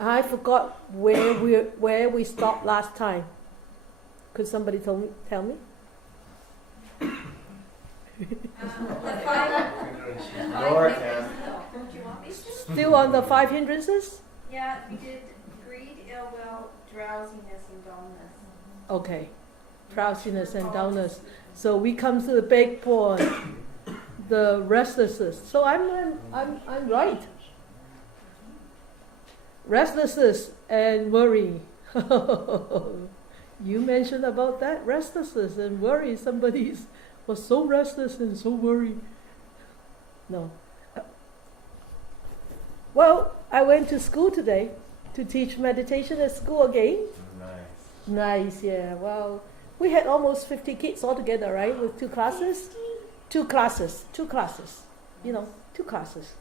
I forgot where we stopped last time. Could somebody tell me? Still on the 5 hindrances? Yeah, we did greed, ill will, drowsiness, and dullness. Okay, drowsiness and dullness. So we come to the big point, the restlessness. So I'm right. Restlessness and worry. You mentioned about that, restlessness and worry. Somebody was so restless and so worried. No. Well, I went to school today to teach meditation at school again. Nice, yeah. Well, we had almost 50 kids altogether, right? With 2 classes. 2 classes. 2 classes. 2 classes.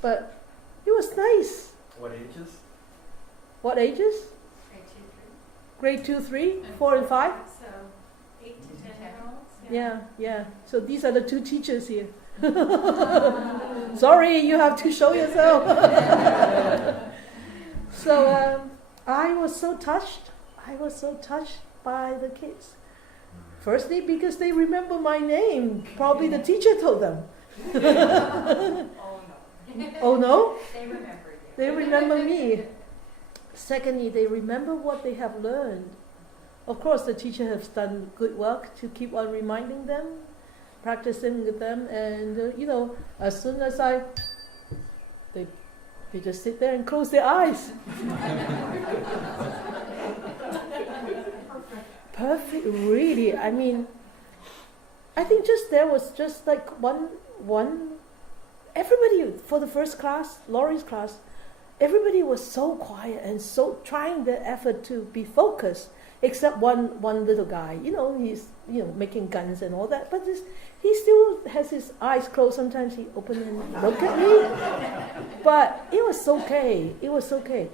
But it was nice. What ages? What ages? Grade 2, 3, 4 and 5? So 8 to 10-year-olds. Yeah. So these are the 2 teachers here. Sorry, you have to show yourself. So I was so touched by the kids. Firstly, because they remember my name. Probably the teacher told them. Oh no? They remember you. They remember me. Secondly, they remember what they have learned. Of course, the teacher has done good work to keep on reminding them, practicing with them, and as soon as they just sit there and close their eyes. Perfect, really. I mean, I think there was just like one. Everybody for the first class, Laurie's class, everybody was so quiet and so trying their effort to be focused, except one little guy. He's making guns and all that, but he still has his eyes closed. Sometimes he open and look at me, but it was okay.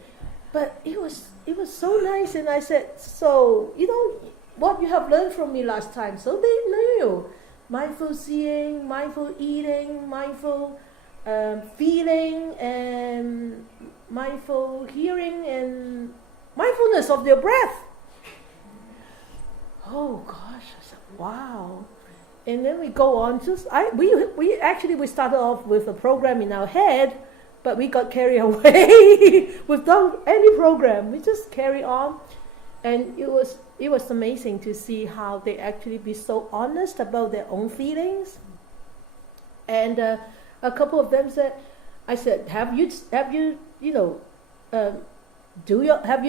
But it was so nice, and I said, so what you have learned from me last time. So they knew mindful seeing, mindful eating, mindful feeling, and mindful hearing, and mindfulness of their breath. Oh gosh, I said, wow. And then we go on to, we started off with a program in our head, but we got carried away without any program. We just carry on, and it was amazing to see how they actually be so honest about their own feelings. And a couple of them said, I said, have you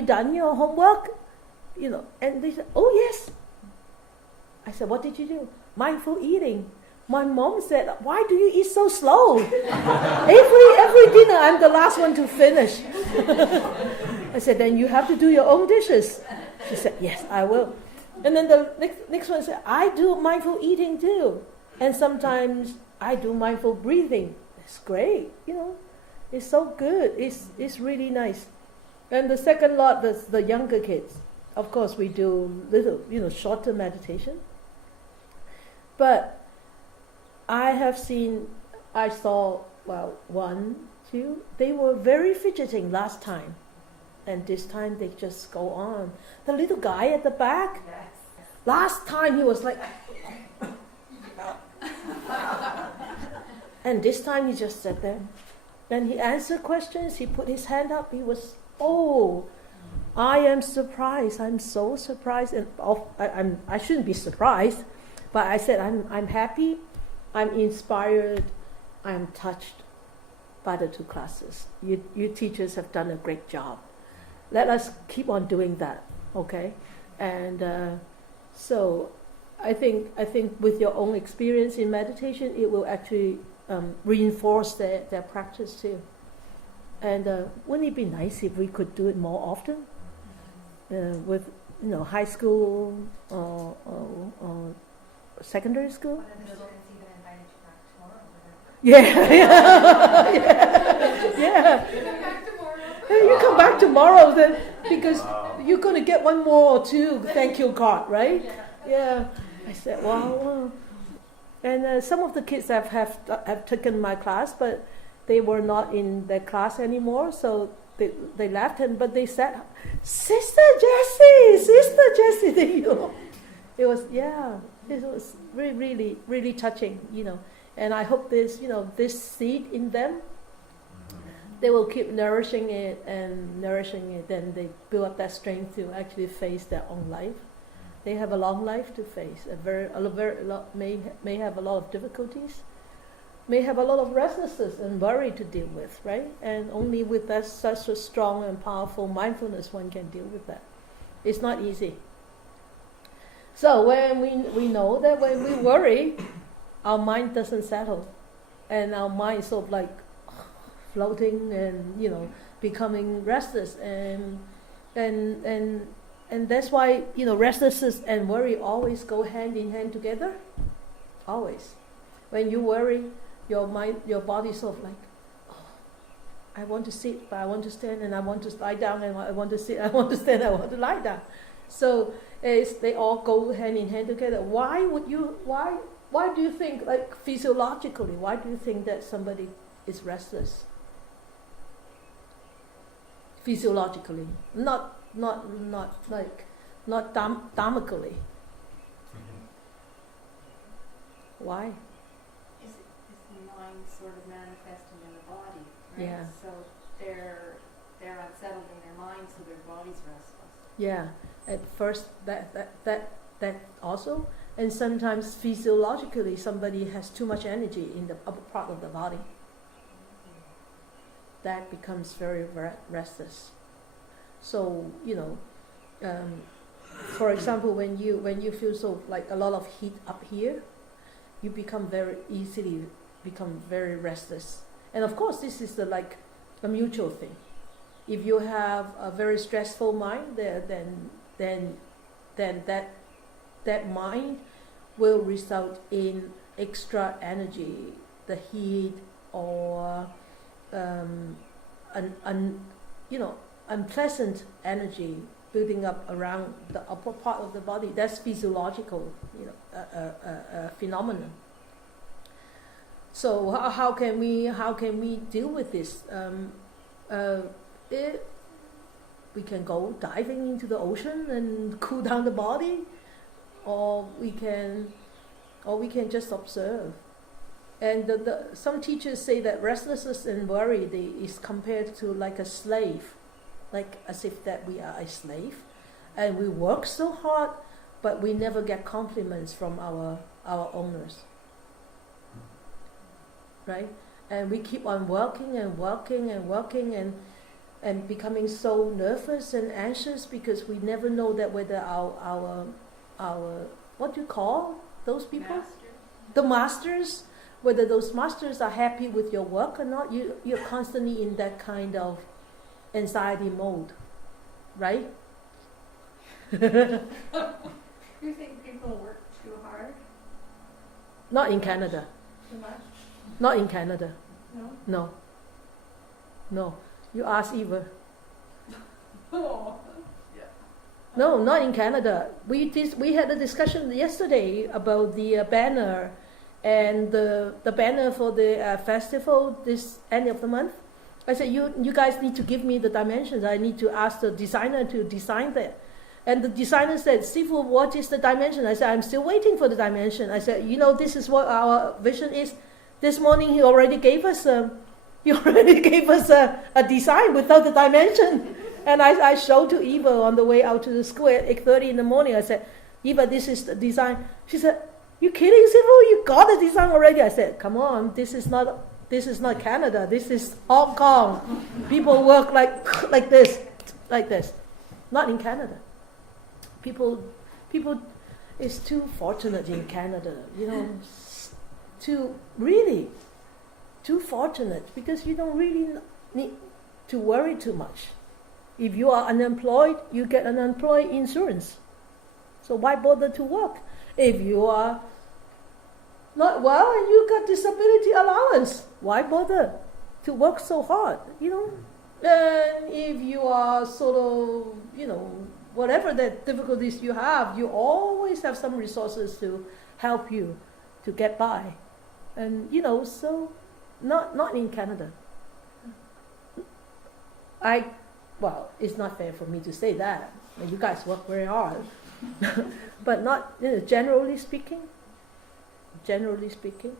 done your homework? And they said, oh yes. I said, what did you do? Mindful eating. My mom said, why do you eat so slow? Every dinner, I'm the last one to finish. I said, then you have to do your own dishes. She said, yes, I will. And then the next one said, I do mindful eating too. And sometimes I do mindful breathing. It's great, It's so good. It's really nice. And the second lot, the younger kids. Of course, we do little, shorter meditation. But I saw, 1, 2, they were very fidgeting last time. And this time they just go on. The little guy at the back, last time he was like, and this time he just sat there. Then he answered questions, he put his hand up, he was, I am surprised, I'm so surprised. And I shouldn't be surprised, but I said, I'm happy, I'm inspired, I'm touched by the 2 classes. You teachers have done a great job. Let us keep on doing that, okay? And so I think with your own experience in meditation, it will actually reinforce their practice too. And wouldn't it be nice if we could do it more often with high school or secondary school? Yeah. You come back tomorrow then, because you're going to get 1 more or 2 thank you card, right? Yeah. I said, wow. And some of the kids have taken my class, but they were not in their class anymore, so they laughed, but they said, Sister Jessie, it was really, really, really touching, and I hope this seed in them, they will keep nourishing it, and then they build up that strength to actually face their own life. They have a long life to face, may have a lot of difficulties, may have a lot of restlessness and worry to deal with, right? And only with that such a strong and powerful mindfulness one can deal with that. It's not easy. So when we know that when we worry, our mind doesn't settle, and our mind is sort of like floating and becoming restless, and that's why restlessness and worry always go hand in hand together. Always, when you worry, your mind, your body is sort of like, I want to sit, but I want to stand, and I want to lie down, and I want to sit, I want to stand, I want to lie down. So they all go hand in hand together. Why do you think, like physiologically, why do you think that somebody is restless? Physiologically, not dharmically. Why? Is the mind sort of manifesting in the body, right? Yeah. So they're unsettled in their mind, so their body's restless. Yeah. At first, that also, and sometimes physiologically, somebody has too much energy in the upper part of the body. That becomes very restless. So for example, when you feel so like a lot of heat up here, you become very restless. And of course, this is like a mutual thing. If you have a very stressful mind, then that mind will result in extra energy, the heat, or unpleasant energy building up around the upper part of the body. That's physiological, phenomenon. So how can we deal with this? We can go diving into the ocean and cool down the body, or we can just observe. And some teachers say that restlessness and worry is compared to like a slave, like as if that we are a slave, and we work so hard, but we never get compliments from our owners, right? And we keep on working and becoming so nervous and anxious because we never know that whether our what do you call those people? The masters. Whether those masters are happy with your work or not, you're constantly in that kind of anxiety mode, right? You think people work too hard? Not in Canada. Too much? Not in Canada. No? No. You ask Eva. Oh. Yeah. No, not in Canada. We had a discussion yesterday about the banner. And the banner for the festival this end of the month, I said, you guys need to give me the dimensions. I need to ask the designer to design that. And the designer said, Sifu, what is the dimension? I said, I'm still waiting for the dimension. I said, this is what our vision is. This morning he already gave us a design without the dimension. And I showed to Eva on the way out to the school at 8:30 in the morning. I said, Eva, this is the design. She said, you kidding, Sifu? You got the design already? I said, come on, this is not Canada. This is Hong Kong. People work like this. Not in Canada. People is too fortunate in Canada. Too fortunate, because you don't really need to worry too much. If you are unemployed, you get unemployed insurance. So why bother to work? If you are not well and you got disability allowance, why bother to work so hard? And if you are sort of, whatever the difficulties you have, you always have some resources to help you to get by. And so not in Canada. well, it's not fair for me to say that. You guys work very hard. But not, generally speaking. Generally speaking.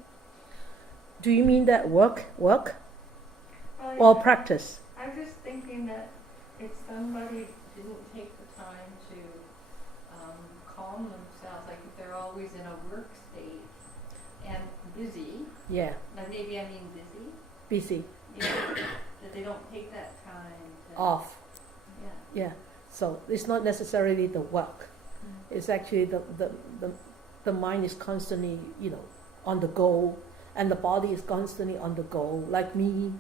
Do you mean that work, Well, or practice? I'm just thinking that if somebody didn't take the time to calm themselves, like if they're always in a work state and busy, Yeah, like maybe I mean busy, busy, that they don't take that time to, off. Yeah. Yeah. So it's not necessarily the work. It's actually the mind is constantly, on the go, and the body is constantly on the go. Like me,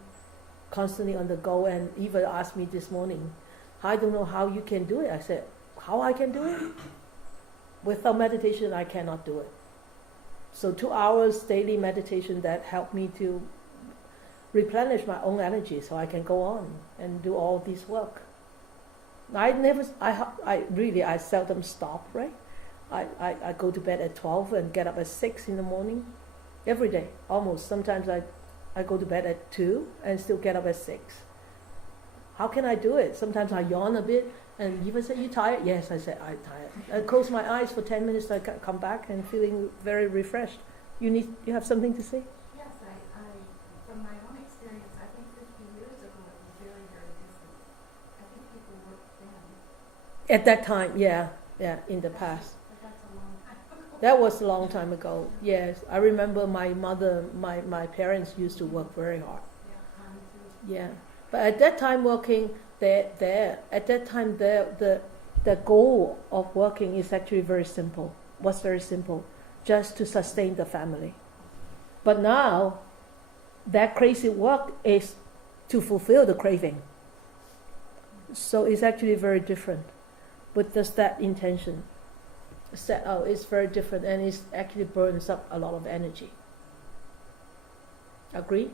constantly on the go. And Eva asked me this morning, I don't know how you can do it. I said, how I can do it? Without meditation, I cannot do it. So 2 hours daily meditation that helped me to replenish my own energy, so I can go on and do all this work. I seldom stop, right? I go to bed at 12 and get up at 6 in the morning, every day, almost. Sometimes I go to bed at 2 and still get up at 6. How can I do it? Sometimes I yawn a bit, and Eva said, you tired? Yes, I said, I'm tired. I close my eyes for 10 minutes, I come back and feeling very refreshed. You have something to say? Yes, I from my own experience, I think 50 years ago it was very, very different. I think people worked then. At that time, yeah, in the past. But that's a long time ago. That was a long time ago, yes. I remember my mother, my parents used to work very hard. Yeah, mine too. Yeah. But at that time working, at that time the goal of working is actually very simple. Was very simple. Just to sustain the family. But now, that crazy work is to fulfill the craving. So it's actually very different. With just that intention set out, it's very different, and it actually burns up a lot of energy. Agree?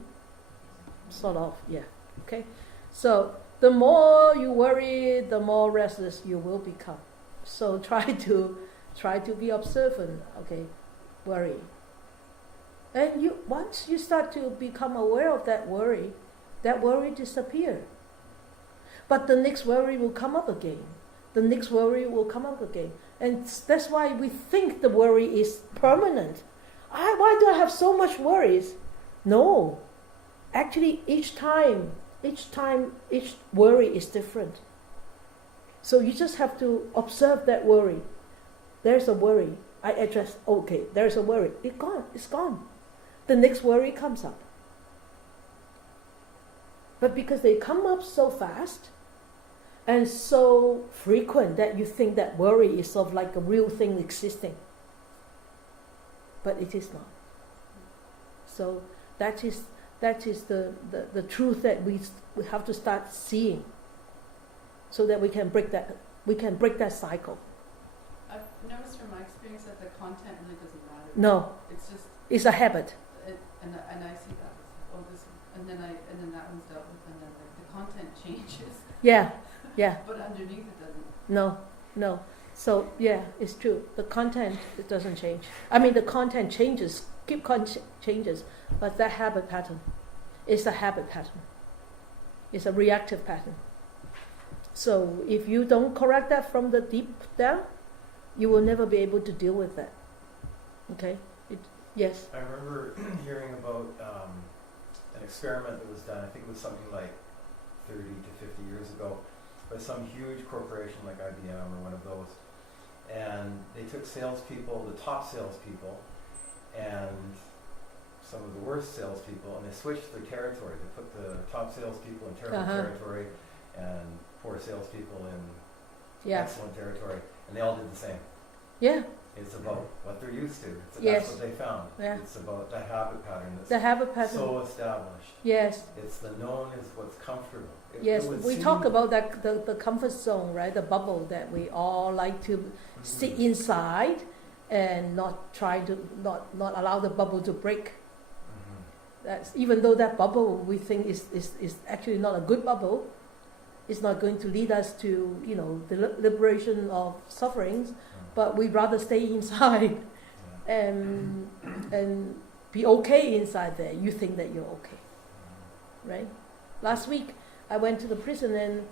Sort of, yeah. Okay? So the more you worry, the more restless you will become. So try to be observant, okay? Worry. And once you start to become aware of that worry disappears. But the next worry will come up again. The next worry will come up again. And that's why we think the worry is permanent. Why do I have so much worries? No. Actually, each worry is different. So you just have to observe that worry. There's a worry. I address, okay, there's a worry. It's gone. The next worry comes up. But because they come up so fast and so frequent that you think that worry is sort of like a real thing existing. But it is not. So that is the truth that we have to start seeing, so that we can break that cycle. I've noticed from my experience that the content really doesn't matter. No, It's just, it's a habit. and I see that, and then that one's dealt with, and then the content changes, Yeah. but underneath it doesn't. No. So yeah, it's true. The content, it doesn't change. I mean, the content changes, changes, but that habit pattern is a habit pattern. It's a reactive pattern. So if you don't correct that from the deep down, you will never be able to deal with that. Okay? Yes? I remember hearing about an experiment that was done, I think it was something like 30 to 50 years ago, by some huge corporation like IBM or one of those. And they took salespeople, the top salespeople, and some of the worst salespeople, and they switched their territory. They put the top salespeople in terrible territory and poor salespeople in excellent territory, and they all did the same. Yeah. It's about what they're used to. Yes. That's what they found. Yeah. It's about the habit pattern that's The habit pattern. so established. Yes. It's the known is what's comfortable. Yes, we talk about that the comfort zone, right? The bubble that we all like to sit inside and not allow the bubble to break. That's, even though that bubble we think is actually not a good bubble, it's not going to lead us to the liberation of sufferings, but we'd rather stay inside and be okay inside there. You think that you're okay, right? Last week I went to the prison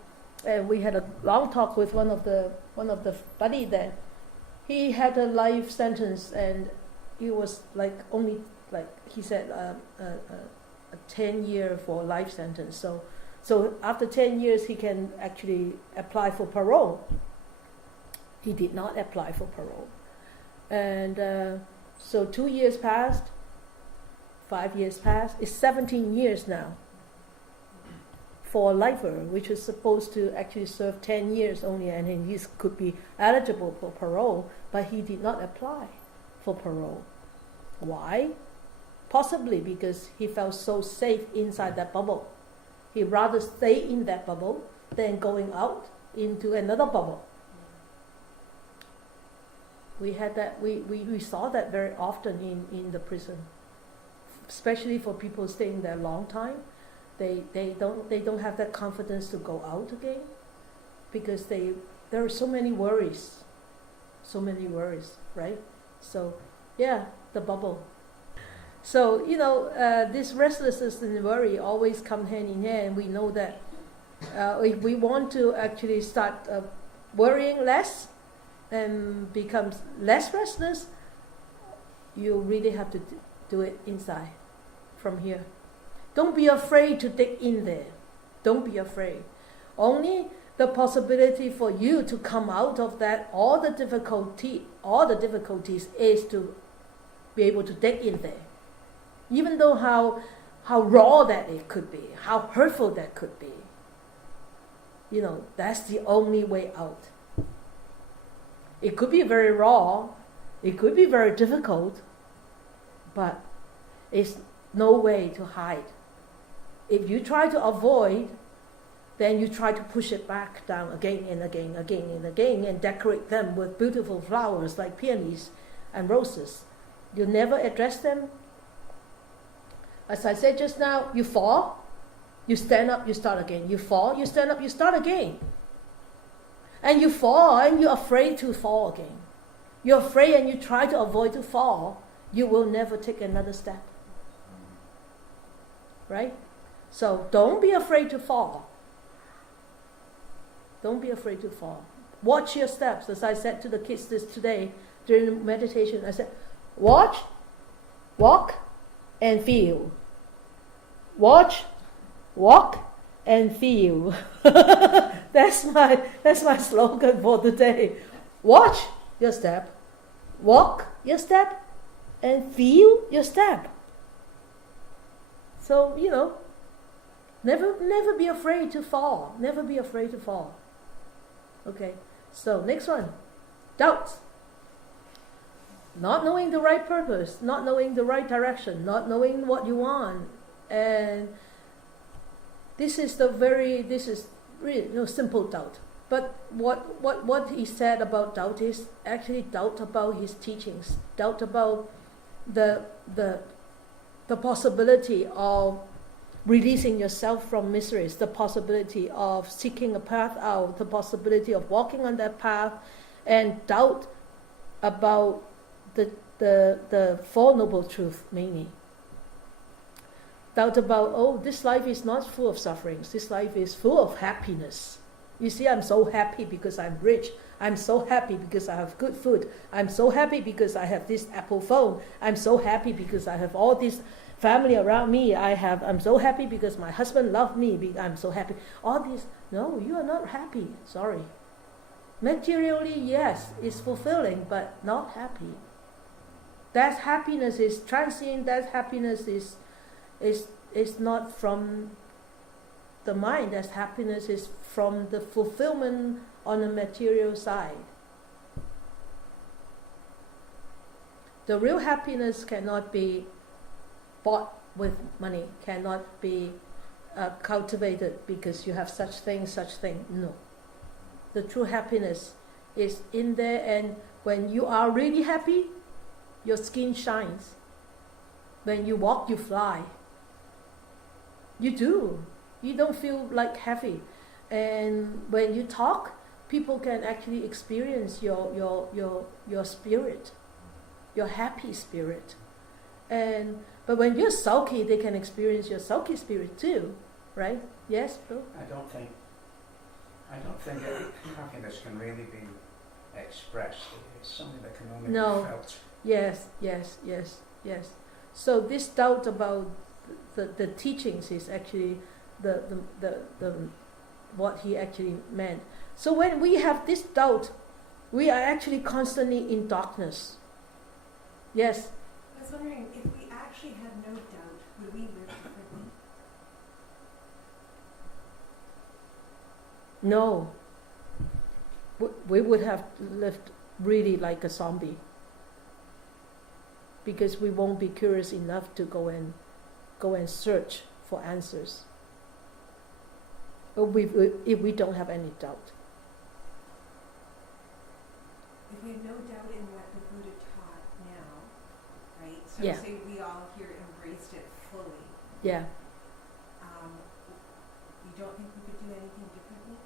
and we had a long talk with one of the buddy there. He had a life sentence, and it was like only like he said a 10-year for life sentence. So after 10 years he can actually apply for parole. He did not apply for parole, and so 2 years passed, 5 years passed. It's 17 years now for a lifer, which is supposed to actually serve 10 years only, and he could be eligible for parole, but he did not apply for parole. Why? Possibly because he felt so safe inside that bubble. He'd rather stay in that bubble than going out into another bubble. We had that. We saw that very often in the prison, especially for people staying there a long time. They don't have that confidence to go out again because there are so many worries, right? So yeah, the bubble. So this restlessness and worry always come hand in hand. We know that if we want to actually start worrying less and become less restless, you really have to do it inside, from here. Don't be afraid to dig in there. Don't be afraid. Only the possibility for you to come out of that, all the difficulties is to be able to dig in there. Even though how raw that it could be, how hurtful that could be. That's the only way out. It could be very raw, it could be very difficult, but it's no way to hide. If you try to avoid, then you try to push it back down again and again and decorate them with beautiful flowers like peonies and roses. You never address them. As I said just now, you fall, you stand up, you start again. You fall, you stand up, you start again. And you fall and you're afraid to fall again. You're afraid and you try to avoid to fall. You will never take another step. Right? So don't be afraid to fall. Don't be afraid to fall. Watch your steps. As I said to the kids today during the meditation, I said, watch, walk, and feel. Watch, walk, and feel. That's my slogan for the day. Watch your step, walk your step, and feel your step. So never be afraid to fall. Never be afraid to fall. Okay. So next one, doubts. Not knowing the right purpose, not knowing the right direction, not knowing what you want, and this is really simple doubt. But what he said about doubt is actually doubt about his teachings, doubt about the possibility of releasing yourself from miseries, the possibility of seeking a path out, the possibility of walking on that path, and doubt about the Four Noble Truths mainly. Doubt about, this life is not full of sufferings, this life is full of happiness. You see, I'm so happy because I'm rich. I'm so happy because I have good food. I'm so happy because I have this Apple phone. I'm so happy because I have all this family around me. I'm so happy because my husband loves me. I'm so happy. All this, no, you are not happy. Sorry. Materially, yes, it's fulfilling, but not happy. That happiness is transient. That happiness is not from the mind. That happiness is from the fulfillment on the material side. The real happiness cannot be bought with money, cannot be cultivated because you have such thing. No. The true happiness is in there, and when you are really happy, your skin shines. When you walk, you fly. You do. You don't feel like heavy. And when you talk, people can actually experience your spirit, your happy spirit. But when you're sulky, they can experience your sulky spirit too, right? Yes, Bill? I don't think happiness can really be expressed. It's something that can only No. be felt. Yes, yes, yes, yes. So this doubt about the teachings is actually the what he actually meant. So when we have this doubt, we are actually constantly in darkness. Yes. I was wondering, if we actually had no doubt, would we live differently? No. We would have lived really like a zombie. Because we won't be curious enough to go and search for answers. If we don't have any doubt. If we have no doubt in what the Buddha taught now, right? So Yeah. say we all here embraced it fully. Yeah. You don't think we could do anything differently?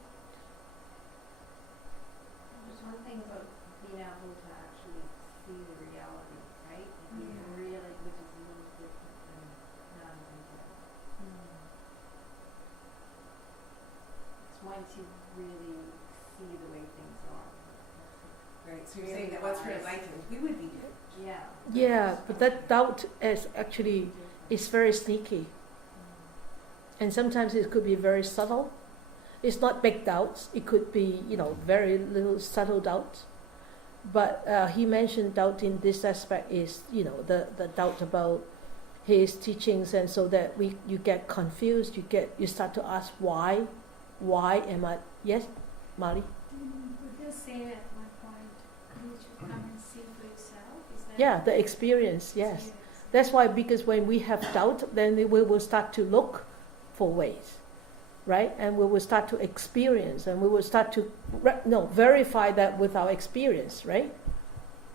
There's one thing about being able to actually see the reality, right? If you Yeah. really, which is a little different than non-thinking. It's once you really see the way things are. Right, so you're saying that once we're enlightened, we would be different. Yeah. Yeah, but that doubt is very sneaky. And sometimes it could be very subtle. It's not big doubts. It could be, very little subtle doubts. But he mentioned doubt in this aspect is, the doubt about his teachings, and so that you get confused. You start to ask why am I? Yes, Mali. Buddha said at one point, you should come and see for yourself. Is that Yeah, the experience. Yes, that's why. Because when we have doubt, then we will start to look for ways, right? And we will start to experience, and we will start to verify that with our experience, right?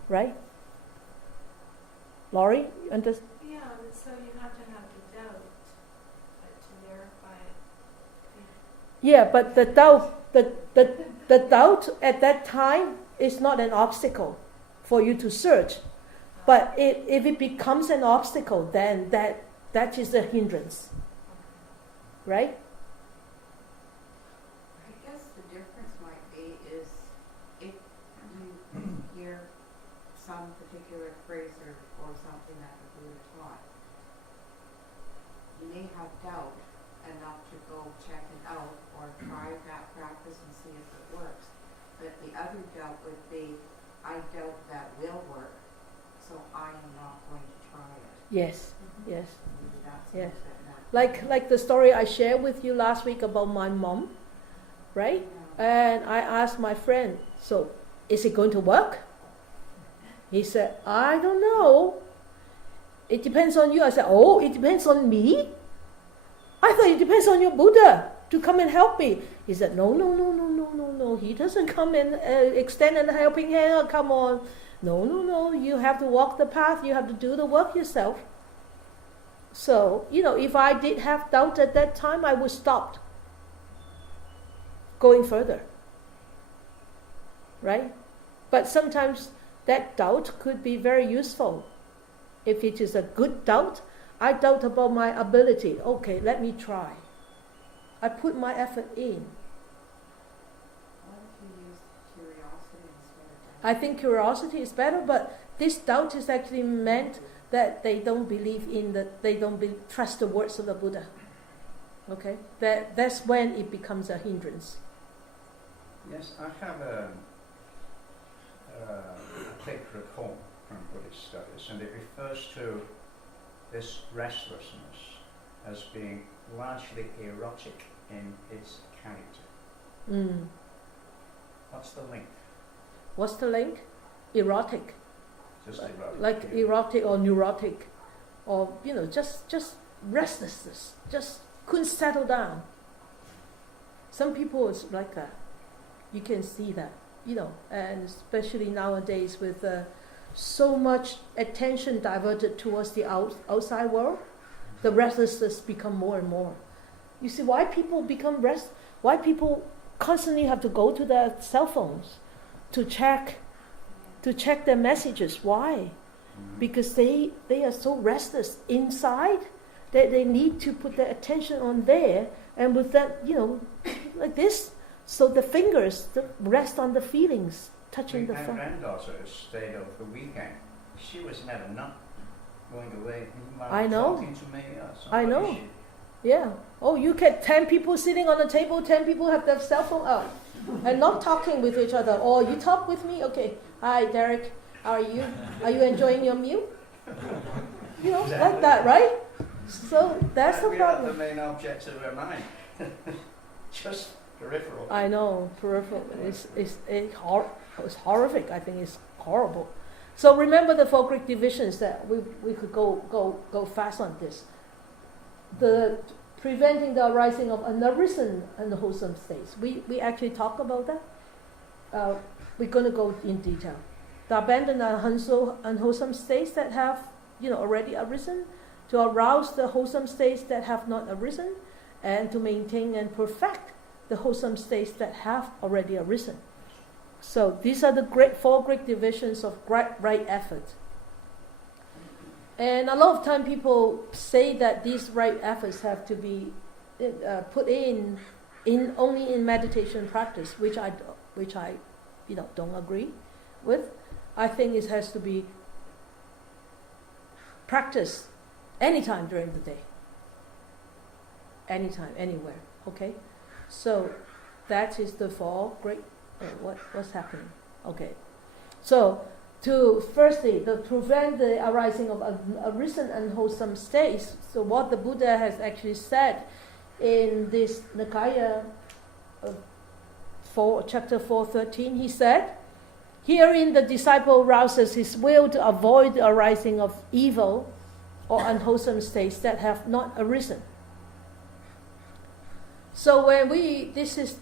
Right? Laurie, you understand? Yeah, so you have to have the doubt, but to verify it. Yeah, but the doubt at that time is not an obstacle for you to search. But if it becomes an obstacle, then that is a hindrance. Right? I guess the difference might be is if you hear some particular phrase or something that the Buddha taught, you may have doubt enough to go check it out or try that practice and see if it works. But the other doubt would be, I doubt that will work, so I am not going to try it. Yes. Yes. Maybe that's Yes. a bit more. Like the story I shared with you last week about my mom, right? And I asked my friend, so is it going to work? He said, I don't know. It depends on you. I said, oh, it depends on me? I thought it depends on your Buddha to come and help me. He said, no. He doesn't come and extend a helping hand. Come on. No. You have to walk the path. You have to do the work yourself. So, if I did have doubt at that time, I would stop going further. Right? But sometimes that doubt could be very useful. If it is a good doubt, I doubt about my ability. Okay, let me try. I put my effort in. What if you use curiosity instead of doubt? I think curiosity is better, but this doubt is actually meant that they don't believe they don't trust the words of the Buddha. Okay? That's when it becomes a hindrance. Yes, I have a paper at home from Buddhist studies, and it refers to this restlessness as being largely erotic in its character. Mm. What's the link? What's the link? Erotic. Just erotic. Like erotic or neurotic, or just restlessness, just couldn't settle down. Some people is like that. You can see that, and especially nowadays with so much attention diverted towards the outside world, the restlessness become more and more. You see why people become why people constantly have to go to their cell phones to check their messages. Why? Because they are so restless inside that they need to put their attention on there, And with that, like this, so the fingers rest on the feelings, touching the My front. granddaughter stayed over the weekend. She was never not going away while I know. talking to me or something. I know. Yeah. Oh, you get 10 people sitting on the table, 10 people have their cell phone out and not talking with each other. Or you talk with me? Okay. Hi, Derek. How are you? Are you enjoying your meal? Like that, right? So that's the We're not problem. the main object of her mind. Just peripheral. I know, peripheral. It's horrific. I think it's horrible. So remember the four Greek divisions that we could go fast on this. The preventing the arising of unarisen unwholesome states. We actually talk about that. We're going to go in detail. To abandon the unwholesome states that have already arisen, to arouse the wholesome states that have not arisen, and to maintain and perfect the wholesome states that have already arisen. So these are the four great divisions of right effort. And a lot of time people say that these right efforts have to be put in only in meditation practice, which I don't agree with. I think it has to be practiced anytime during the day. Anytime, anywhere. Okay? So that is the four great what's happening. Okay. So firstly, to prevent the arising of arisen unwholesome states. So what the Buddha has actually said in this Nikaya chapter 4:13, he said, herein the disciple rouses his will to avoid the arising of evil or unwholesome states that have not arisen. So when this is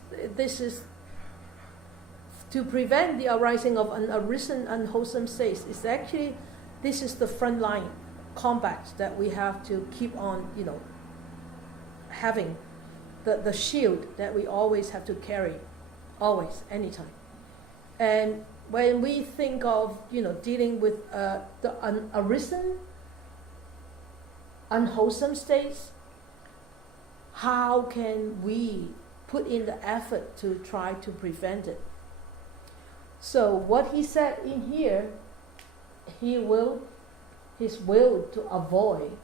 to prevent the arising of unarisen unwholesome states, it's actually, this is the front line combat that we have to keep on, having the shield that we always have to carry, always, anytime. And when we think of, dealing with the unarisen unwholesome states, how can we put in the effort to try to prevent it? So what he said in here, his will to avoid,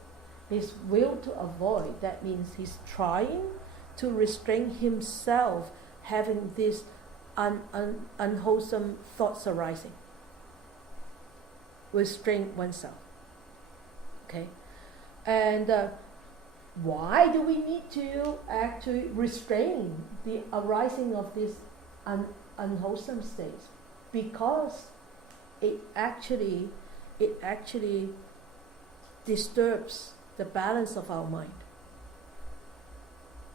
that means he's trying to restrain himself having these unwholesome thoughts arising. Restrain oneself. Okay? And why do we need to actually restrain the arising of these unwholesome states? Because it actually disturbs the balance of our mind.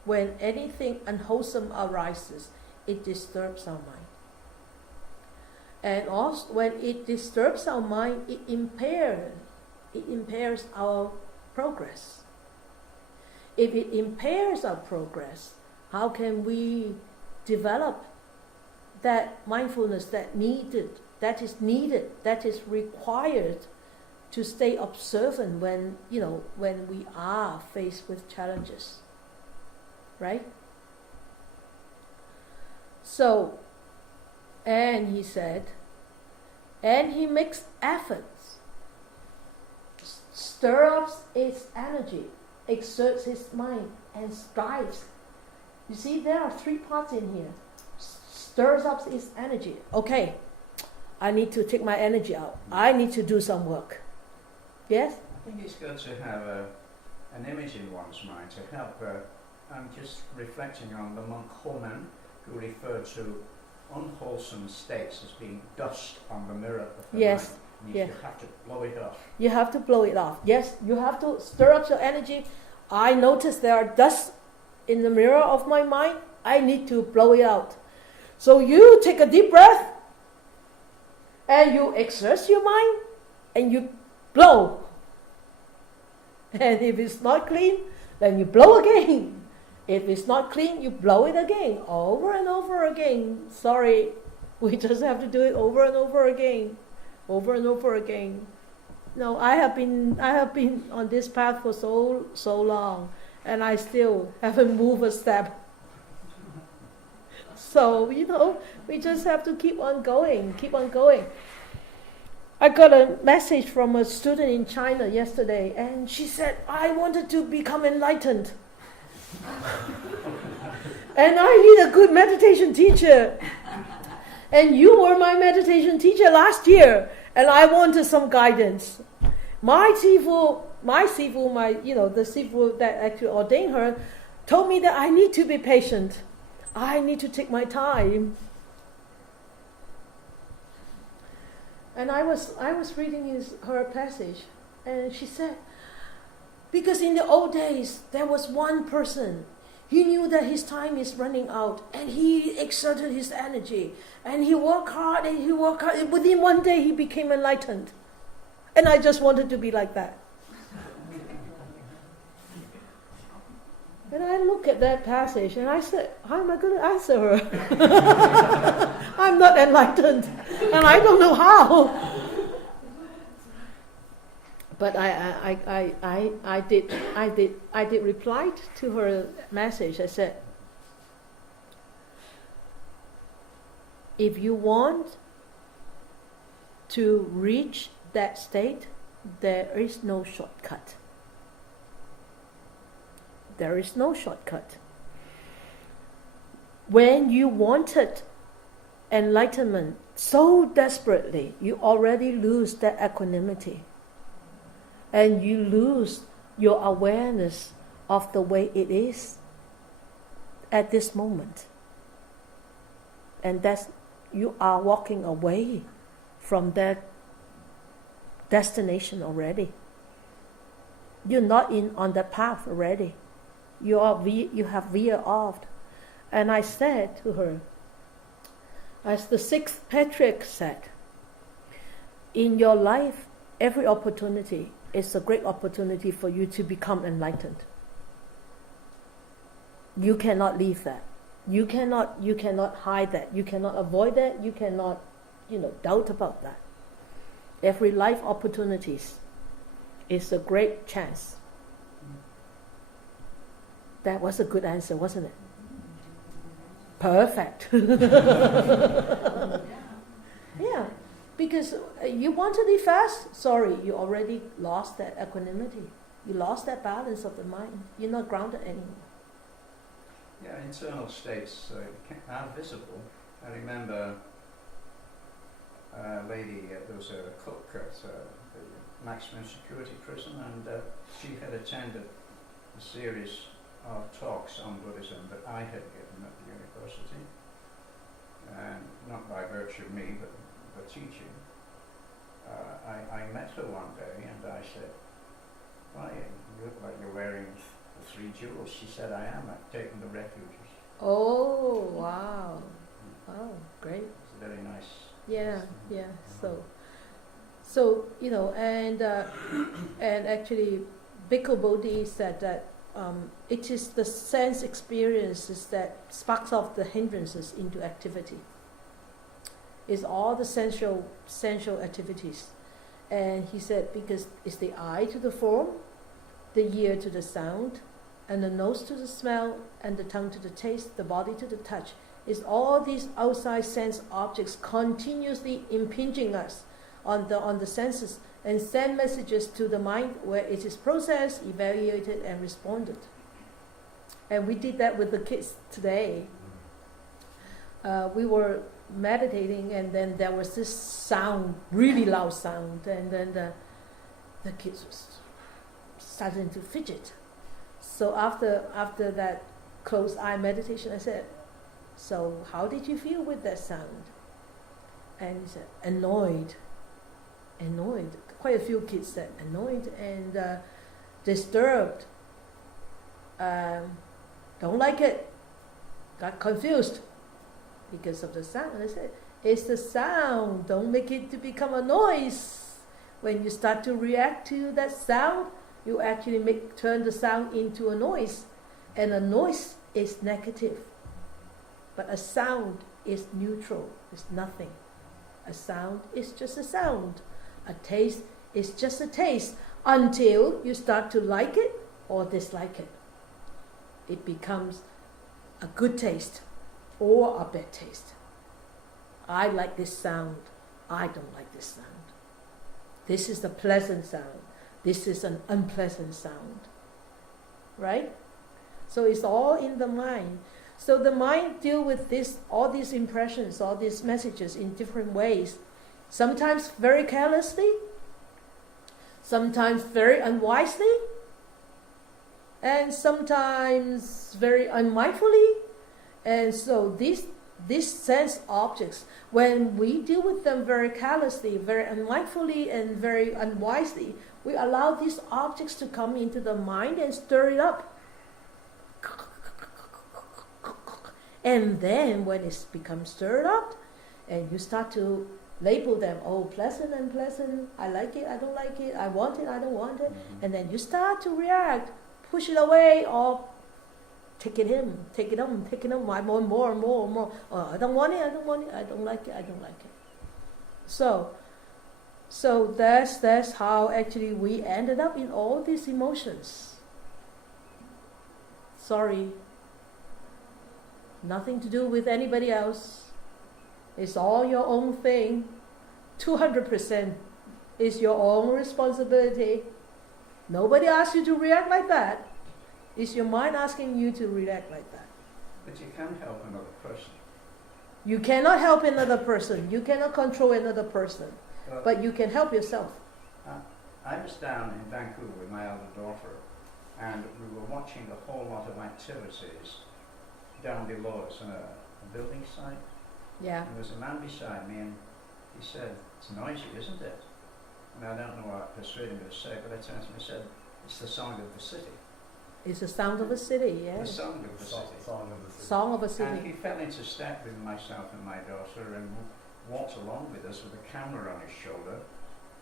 When anything unwholesome arises, it disturbs our mind. And also when it disturbs our mind, it impairs our progress. If it impairs our progress, how can we develop that mindfulness that is required to stay observant when we are faced with challenges, right? So, and he said, and he makes efforts, stirs up its energy, exerts his mind, and strives. You see, there are three parts in here. Stirs up its energy. Okay, I need to take my energy out. I need to do some work. Yes? I think it's good to have an image in one's mind to help. I'm just reflecting on the monk Homan, who referred to unwholesome states as being dust on the mirror of the Yes. mind. And Yes. you have to blow it off. You have to blow it off. Yes, you have to stir up your energy. I notice there are dust in the mirror of my mind. I need to blow it out. So you take a deep breath and you exert your mind and you blow. And if it's not clean, then you blow again. If it's not clean, you blow it again, over and over again. Sorry, we just have to do it over and over again. Over and over again. No, I have been on this path for so long, and I still haven't moved a step. So, we just have to keep on going. I got a message from a student in China yesterday, and she said, I wanted to become enlightened. And I need a good meditation teacher. And you were my meditation teacher last year, and I wanted some guidance. My sifu, the sifu that actually ordained her, told me that I need to be patient. I need to take my time. And I was reading her passage, and she said, because in the old days there was one person. He knew that his time is running out, and he exerted his energy, and he worked hard, and within one day he became enlightened. And I just wanted to be like that. And I look at that passage, and I said, how am I going to answer her? I'm not enlightened, and I don't know how. But I did reply to her message. I said, if you want to reach that state, there is no shortcut. There is no shortcut. When you wanted enlightenment so desperately, you already lose that equanimity. And you lose your awareness of the way it is at this moment. And you are walking away from that destination already. You're not on the path already. You have veered off. And I said to her, as the sixth patriarch said, in your life, every opportunity is a great opportunity for you to become enlightened. You cannot leave that. You cannot hide that. You cannot avoid that. You cannot, doubt about that. Every life opportunities is a great chance. That was a good answer, wasn't it? Perfect. Yeah. Because you want to live fast, sorry, you already lost that equanimity. You lost that balance of the mind. You're not grounded anymore. Yeah, internal states are visible. I remember a lady, there was a cook at the maximum security prison, and she had attended a series of talks on Buddhism that I had given at the university, and not by virtue of me, but the teaching. I met her one day and I said, why, you look like you're wearing the three jewels. She said, I am. I've taken the refuges. Oh, wow. Oh, great. It's very nice. Yeah. So and actually Bhikkhu Bodhi said that it is the sense experiences that sparks off the hindrances into activity. It's all the sensual activities. And he said, because it's the eye to the form, the ear to the sound, and the nose to the smell, and the tongue to the taste, the body to the touch. It's all these outside sense objects continuously impinging us on the senses and send messages to the mind where it is processed, evaluated, and responded. And we did that with the kids today. We were meditating, and then there was this sound, really loud sound, and then the kids was starting to fidget. So after that closed eye meditation, I said, so how did you feel with that sound? And he said, annoyed. Quite a few kids said annoyed and disturbed. Don't like it. Got confused because of the sound. And I said, it's the sound. Don't make it to become a noise. When you start to react to that sound, you actually turn the sound into a noise. And a noise is negative. But a sound is neutral. It's nothing. A sound is just a sound. A taste is just a taste until you start to like it or dislike it. it becomes a good taste or a bad taste. I like this sound. I don't like this sound. This is a pleasant sound. This is an unpleasant sound. Right? So it's all in the mind. So the mind deals with this, all these impressions, all these messages in different ways. Sometimes very carelessly, sometimes very unwisely, and sometimes very unmindfully. And so these sense objects, when we deal with them very carelessly, very unmindfully, and very unwisely, we allow these objects to come into the mind and stir it up. And then when it becomes stirred up, and you start to label them, oh, pleasant, unpleasant, I like it, I don't like it, I want it, I don't want it, and then you start to react, push it away, or take it in, take it on, I want more. Oh, I don't want it, I don't want it, I don't like it, I don't like it. So that's how actually we ended up in all these emotions. Sorry. Nothing to do with anybody else. It's all your own thing. 200% is your own responsibility. Nobody asked you to react like that. It's your mind asking you to react like that. But you can help another person. You cannot help another person. You cannot control another person. But you can help yourself. I was down in Vancouver with my elder daughter, and we were watching a whole lot of activities down below us on a building site. Yeah. And there was a man beside me, and he said, "It's noisy, isn't it?" And I don't know what I persuaded him to say, but I turned to him and said, "It's the song of the city." It's the sound of a city, The yes. song of the city. Song of the city. Song of a And city. he fell into step with myself and my daughter and walked along with us with a camera on his shoulder,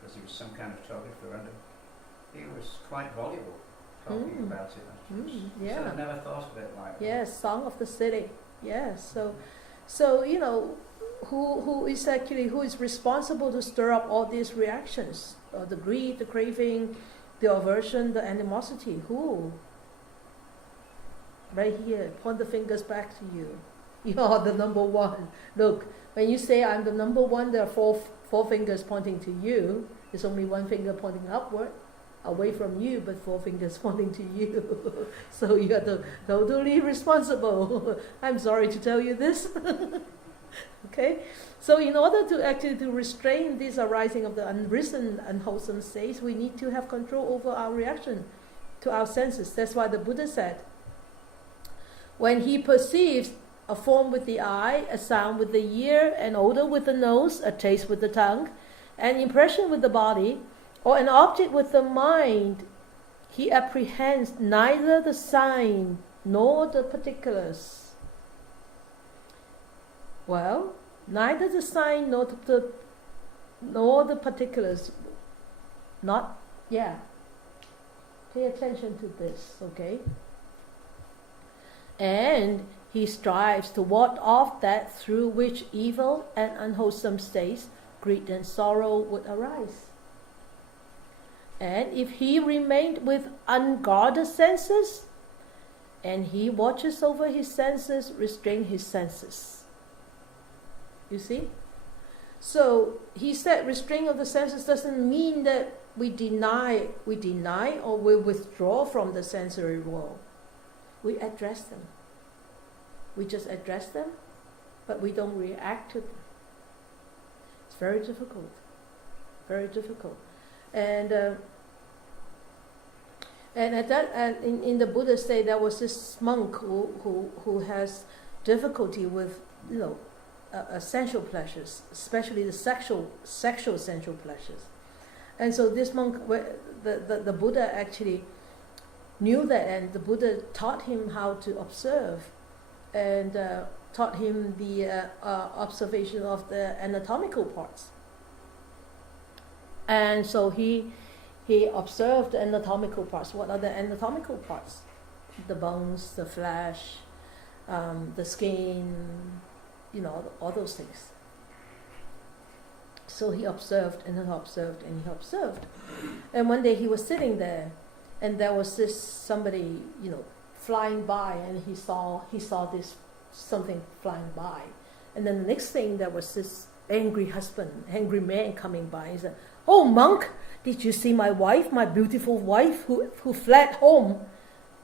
because he was some kind of photographer, and he was quite voluble talking about it. Yeah. So I've never thought of it like that. Yes, song of the city. Yes. So you know, who is responsible to stir up all these reactions? The greed, the craving, the aversion, the animosity. Who? Right here. Point the fingers back to you. You are the number one. Look, when you say I'm the number one, there are four fingers pointing to you. There's only one finger pointing upward, away from you, but four fingers pointing to you. So you are totally responsible. I'm sorry to tell you this. Okay? So in order to actually to restrain this arising of the unrisen, unwholesome states, we need to have control over our reaction to our senses. That's why the Buddha said, when he perceives a form with the eye, a sound with the ear, an odor with the nose, a taste with the tongue, an impression with the body, or an object with the mind, he apprehends neither the sign nor the particulars. Well, neither the sign nor the particulars. Pay attention to this, okay? And he strives to ward off that through which evil and unwholesome states, greed and sorrow would arise. And if he remained with unguarded senses, and he watches over his senses, restrain his senses. You see? So he said restraint of the senses doesn't mean that we deny or we withdraw from the sensory world. We address them. We just address them, but we don't react to them. It's very difficult. Very difficult. And at that, in the Buddha's day, there was this monk who has difficulty with, sensual pleasures, especially the sexual sensual pleasures. And so this monk, the Buddha actually knew that, and the Buddha taught him how to observe, and taught him the observation of the anatomical parts. And so he observed the anatomical parts. What are the anatomical parts? The bones, the flesh, the skin, all those things. So he observed and he observed and he observed. And one day he was sitting there, and there was somebody, flying by, and he saw this something flying by, and then the next thing there was this angry angry man coming by. He said, "Oh, monk, did you see my wife, my beautiful wife who fled home?"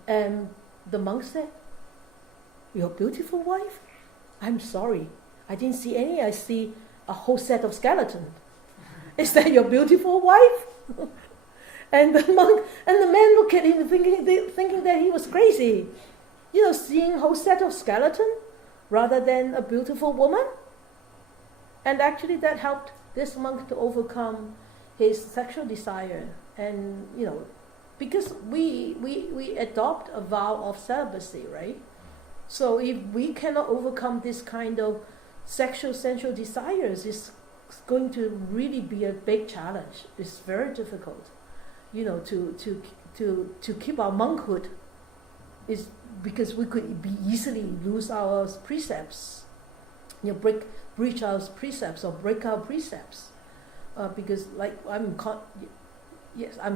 And the monk said, "Your beautiful wife? I'm sorry, I didn't see any. I see a whole set of skeletons. Is that your beautiful wife?" And the man looked at him thinking that he was crazy. Seeing a whole set of skeleton rather than a beautiful woman. And actually that helped this monk to overcome his sexual desire. And, because we adopt a vow of celibacy, right? So if we cannot overcome this kind of sensual desires, it's going to really be a big challenge. It's very difficult, to keep our monkhood. Is because we could easily lose our precepts, breach our precepts or break our precepts, because I'm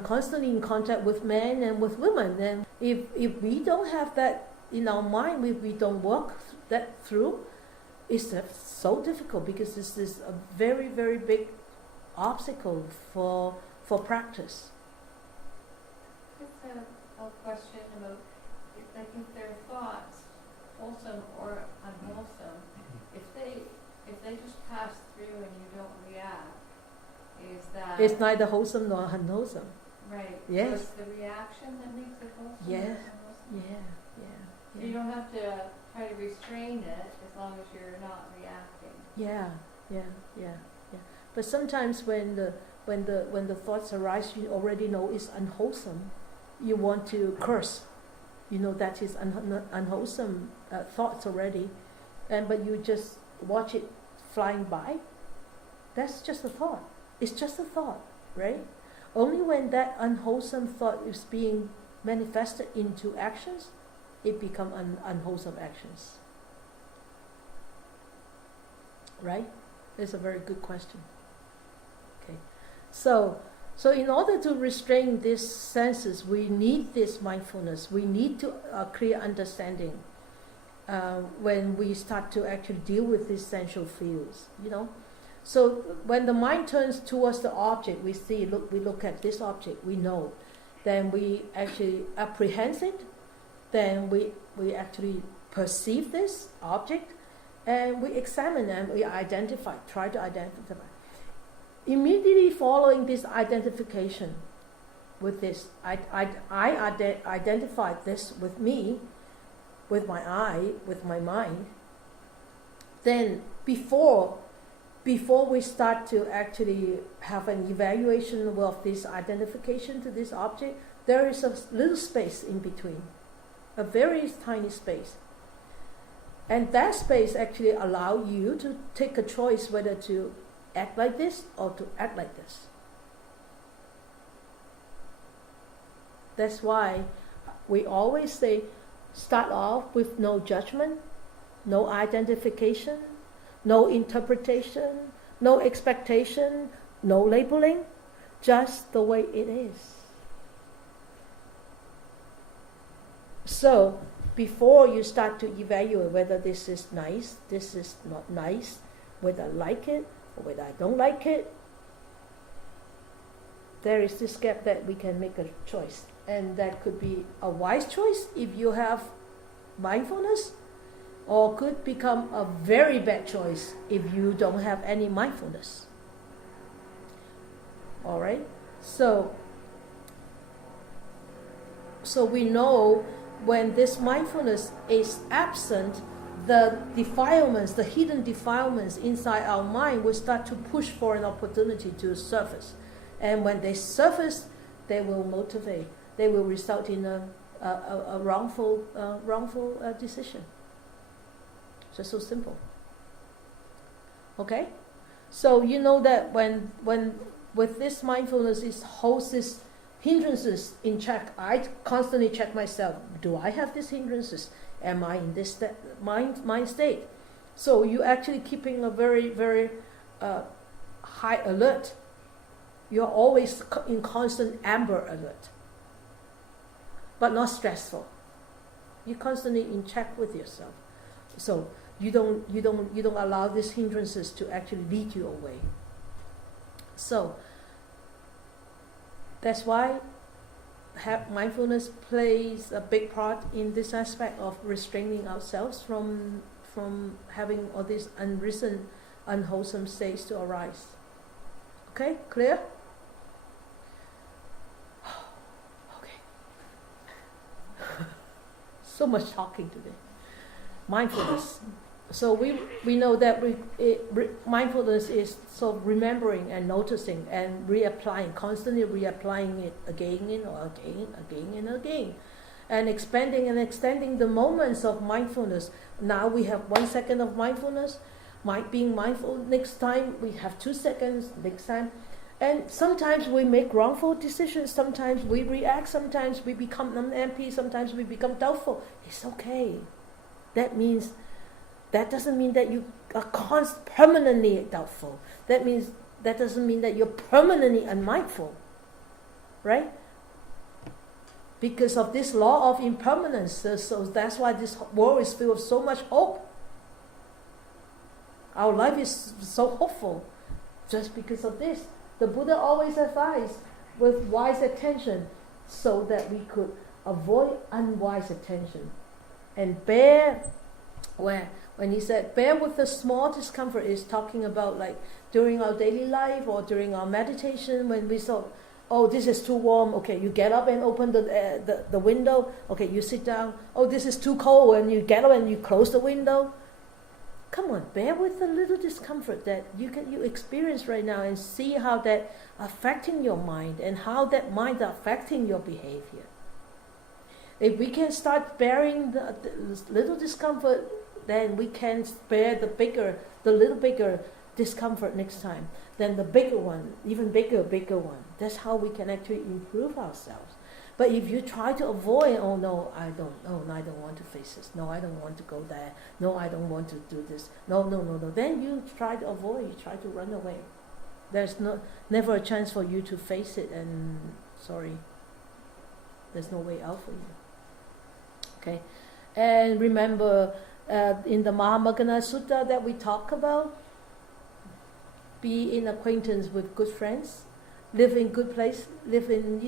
constantly in contact with men and with women, and if we don't have that in our mind, if we don't work that through, it's so difficult because this is a very, very big obstacle for practice. Just a question about, if their thoughts, wholesome or unwholesome, if they just pass through and you don't react, is that... It's neither wholesome nor unwholesome. Right. Yes. So it's the reaction that makes it wholesome? Yes. Or unwholesome? Yeah. So you don't have to try to restrain it as long as you're not reacting. Yeah. But sometimes when the thoughts arise, you already know it's unwholesome. You want to curse. That is unwholesome thoughts already, but you just watch it flying by. That's just a thought. It's just a thought, right? Only when that unwholesome thought is being manifested into actions, it becomes unwholesome actions. Right? That's a very good question. Okay, so in order to restrain these senses, we need this mindfulness. We need to clear understanding when we start to actually deal with these sensual fields. So when the mind turns towards the object, we look at this object, we know. Then we actually apprehend it. Then we actually perceive this object, and we examine and we try to identify. Immediately following this identification with this, I identified this with me, with my eye, with my mind. Then before we start to actually have an evaluation of this identification to this object, there is a little space in between, a very tiny space. And that space actually allows you to take a choice whether to act like this or to act like this. That's why we always say, start off with no judgment, no identification, no interpretation, no expectation, no labeling, just the way it is. So, before you start to evaluate whether this is nice, this is not nice, whether I like it, or whether I don't like it, there is this gap that we can make a choice. And that could be a wise choice if you have mindfulness, or could become a very bad choice if you don't have any mindfulness. Alright? So we know when this mindfulness is absent, the defilements, the hidden defilements inside our mind will start to push for an opportunity to surface. And when they surface, they will motivate. They will result in a wrongful decision. Just so simple. Okay? So you know that when with this mindfulness, it holds these hindrances in check. I constantly check myself. Do I have these hindrances? Am I in this mind state? So you actually keeping a very, very high alert. You're always in constant amber alert, but not stressful. You're constantly in check with yourself. So you don't allow these hindrances to actually lead you away. So that's why mindfulness plays a big part in this aspect of restraining ourselves from having all these unreason, unwholesome states to arise. Okay, clear? Okay. So much talking today. Mindfulness. So we know that mindfulness is sort of remembering and noticing and reapplying, constantly reapplying it again and again, and expanding and extending the moments of mindfulness. Now we have 1 second of mindfulness, being mindful. Next time we have 2 seconds. Next time, and sometimes we make wrongful decisions. Sometimes we react. Sometimes we become unhappy. Sometimes we become doubtful. It's okay. That doesn't mean that you are permanently doubtful. That doesn't mean that you're permanently unmindful, right? Because of this law of impermanence, so that's why this world is filled with so much hope. Our life is so hopeful, just because of this. The Buddha always advised with wise attention, so that we could avoid unwise attention, and bear. When he said bear with the small discomfort, is talking about like during our daily life or during our meditation, when we thought, oh, this is too warm. Okay, you get up and open the window. Okay, you sit down. Oh, this is too cold, and you get up and you close the window. Come on, bear with the little discomfort that you experience right now, and see how that affecting your mind and how that mind affecting your behavior. If we can start bearing the little discomfort, then we can bear the little bigger discomfort next time. Then the bigger one, even bigger one. That's how we can actually improve ourselves. But if you try to avoid, oh no, I don't want to face this. No, I don't want to go there. No, I don't want to do this. No. Then you try to avoid, you try to run away. There's never a chance for you to face it, and sorry, there's no way out for you. Okay, and remember in the Mahamagana Sutta that we talk about, be in acquaintance with good friends, live in good place, live in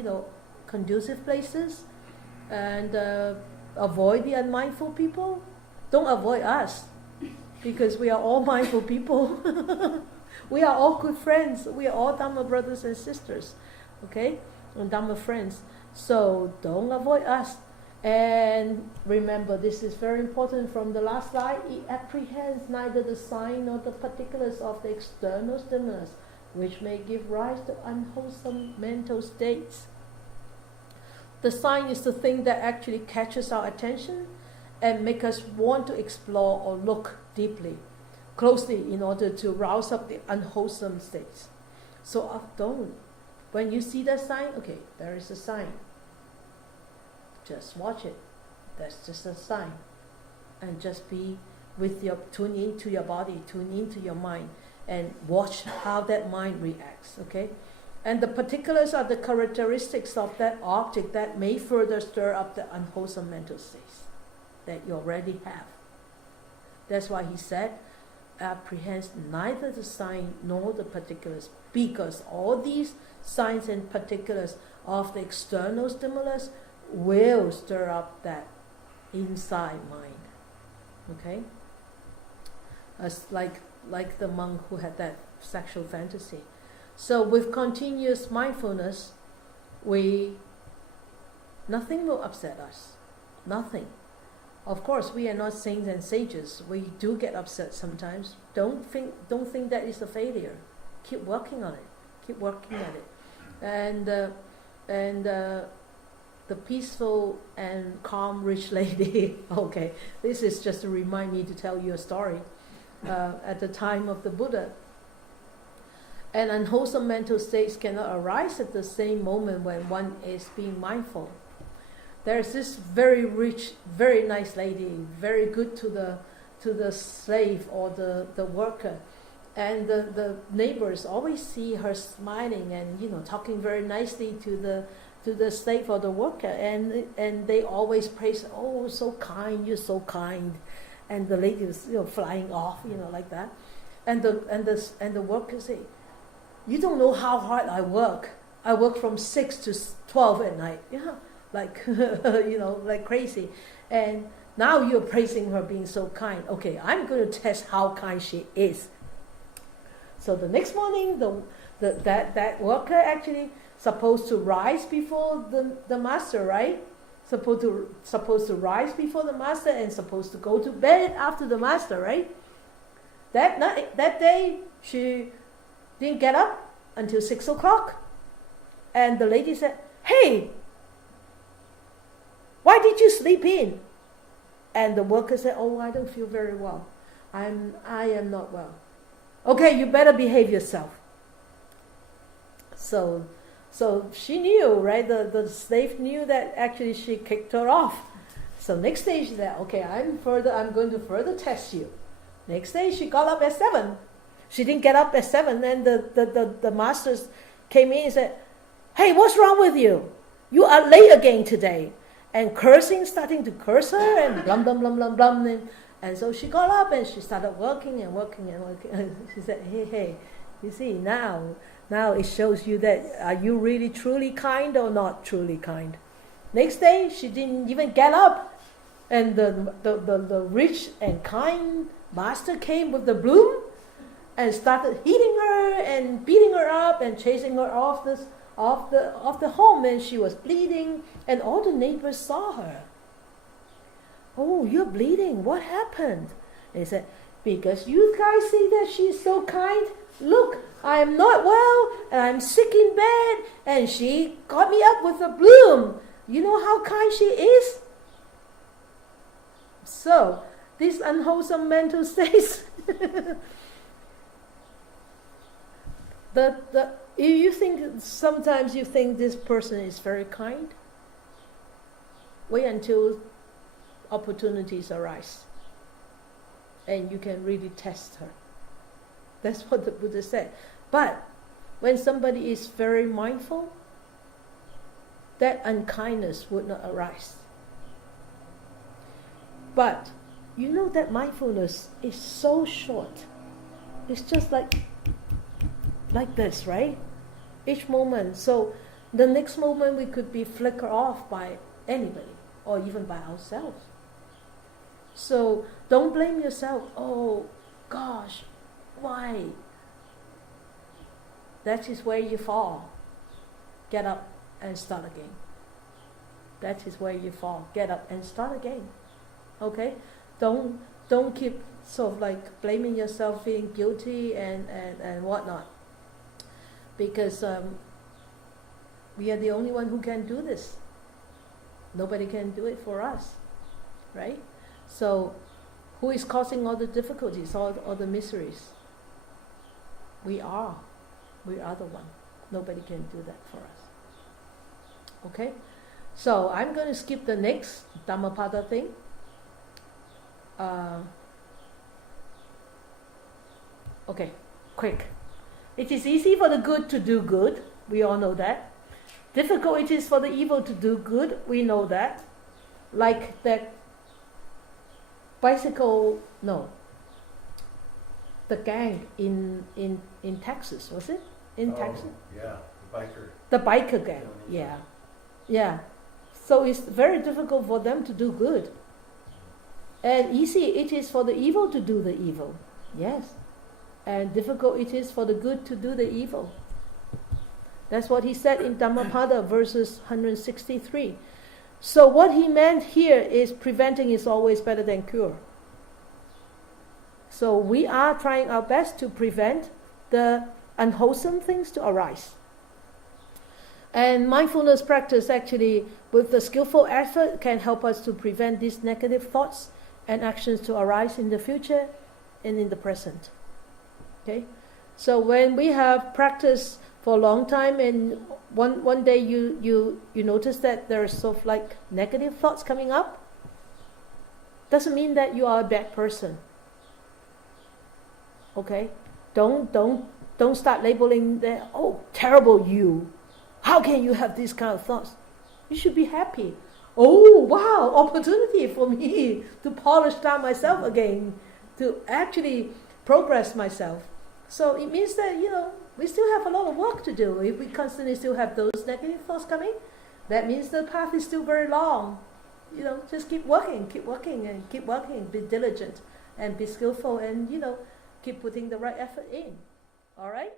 conducive places, and avoid the unmindful people. Don't avoid us, because we are all mindful people. We are all good friends. We are all Dhamma brothers and sisters, okay, and Dhamma friends. So don't avoid us. And remember, this is very important from the last slide. It apprehends neither the sign nor the particulars of the external stimulus, which may give rise to unwholesome mental states. The sign is the thing that actually catches our attention and make us want to explore or look deeply, closely, in order to rouse up the unwholesome states. So don't. When you see that sign, okay, there is a sign. Just watch it. That's just a sign. And just be with tune into your body, tune into your mind, and watch how that mind reacts, okay? And the particulars are the characteristics of that object that may further stir up the unwholesome mental states that you already have. That's why he said, apprehends neither the sign nor the particulars, because all these signs and particulars of the external stimulus will stir up that inside mind. Okay? As like the monk who had that sexual fantasy. So with continuous mindfulness, nothing will upset us. Nothing. Of course, we are not saints and sages. We do get upset sometimes. Don't think that is a failure. Keep working on it. Keep working at it. And the peaceful and calm rich lady. Okay, this is just to remind me to tell you a story. At the time of the Buddha, and unwholesome mental states cannot arise at the same moment when one is being mindful. There's this very rich, very nice lady, very good to the slave or the worker, and the neighbors always see her smiling and talking very nicely to to the slave or the worker, and they always praise, oh, so kind, you're so kind, and the lady was flying off, like that, and the worker say, you don't know how hard I work. I work from 6 to 12 at night. Yeah, like like crazy, and now you're praising her being so kind. Okay, I'm going to test how kind she is. So the next morning, that worker actually supposed to rise before the master, right? Supposed to rise before the master and supposed to go to bed after the master, right? That day she didn't get up until 6 o'clock, and the lady said, "Hey, why did you sleep in?" And the worker said, "Oh, I don't feel very well. I am not well." "Okay, you better behave yourself." So she knew, right? The slave knew that actually she kicked her off. So next day she said, "Okay, I'm going to further test you." Next day she got up at 7. She didn't get up at 7, and the masters came in and said, "Hey, what's wrong with you? You are late again today." And starting to curse her, and blum, blum, blum, blum, blum. And so she got up and she started working and working and working. And she said, hey, you see, now it shows you that are you really truly kind or not truly kind. Next day, she didn't even get up. And the rich and kind master came with the broom and started hitting her and beating her up and chasing her off the home, and she was bleeding, and all the neighbors saw her. "Oh, you're bleeding. What happened?" They said, "Because you guys see that she's so kind. Look, I am not well, and I'm sick in bed, and she got me up with a broom. You know how kind she is?" So, these unwholesome mental states. Sometimes you think this person is very kind, wait until opportunities arise and you can really test her. That's what the Buddha said. But when somebody is very mindful, that unkindness would not arise. But you know that mindfulness is so short. It's just like this, right? Each moment. So the next moment we could be flickered off by anybody or even by ourselves. So don't blame yourself. Oh gosh, why? That is where you fall. Get up and start again. That is where you fall. Get up and start again. Okay? Don't keep sort of like blaming yourself, feeling guilty and whatnot. Because we are the only one who can do this. Nobody can do it for us, right? So, who is causing all the difficulties, all the miseries? We are. We are the one. Nobody can do that for us. Okay? So, I'm going to skip the next Dhammapada thing. Okay, quick. It is easy for the good to do good. We all know that. Difficult it is for the evil to do good. We know that. Like that the gang in Texas, was it? Texas? Yeah, the biker. The biker gang, yeah. Yeah. So it's very difficult for them to do good. And easy it is for the evil to do the evil. Yes. And difficult it is for the good to do the evil. That's what he said in Dhammapada verses 163. So what he meant here is preventing is always better than cure. So we are trying our best to prevent the unwholesome things to arise. And mindfulness practice actually, with the skillful effort, can help us to prevent these negative thoughts and actions to arise in the future and in the present. Okay, so when we have practiced for a long time, and one day you notice that there are sort of like negative thoughts coming up, doesn't mean that you are a bad person. Okay, don't start labeling that, oh, terrible you. How can you have these kind of thoughts? You should be happy. Oh, wow, opportunity for me to polish down myself again, to actually progress myself. So it means that, we still have a lot of work to do. If we constantly still have those negative thoughts coming, that means the path is still very long. Just keep working, and keep working. Be diligent and be skillful, and, keep putting the right effort in. All right?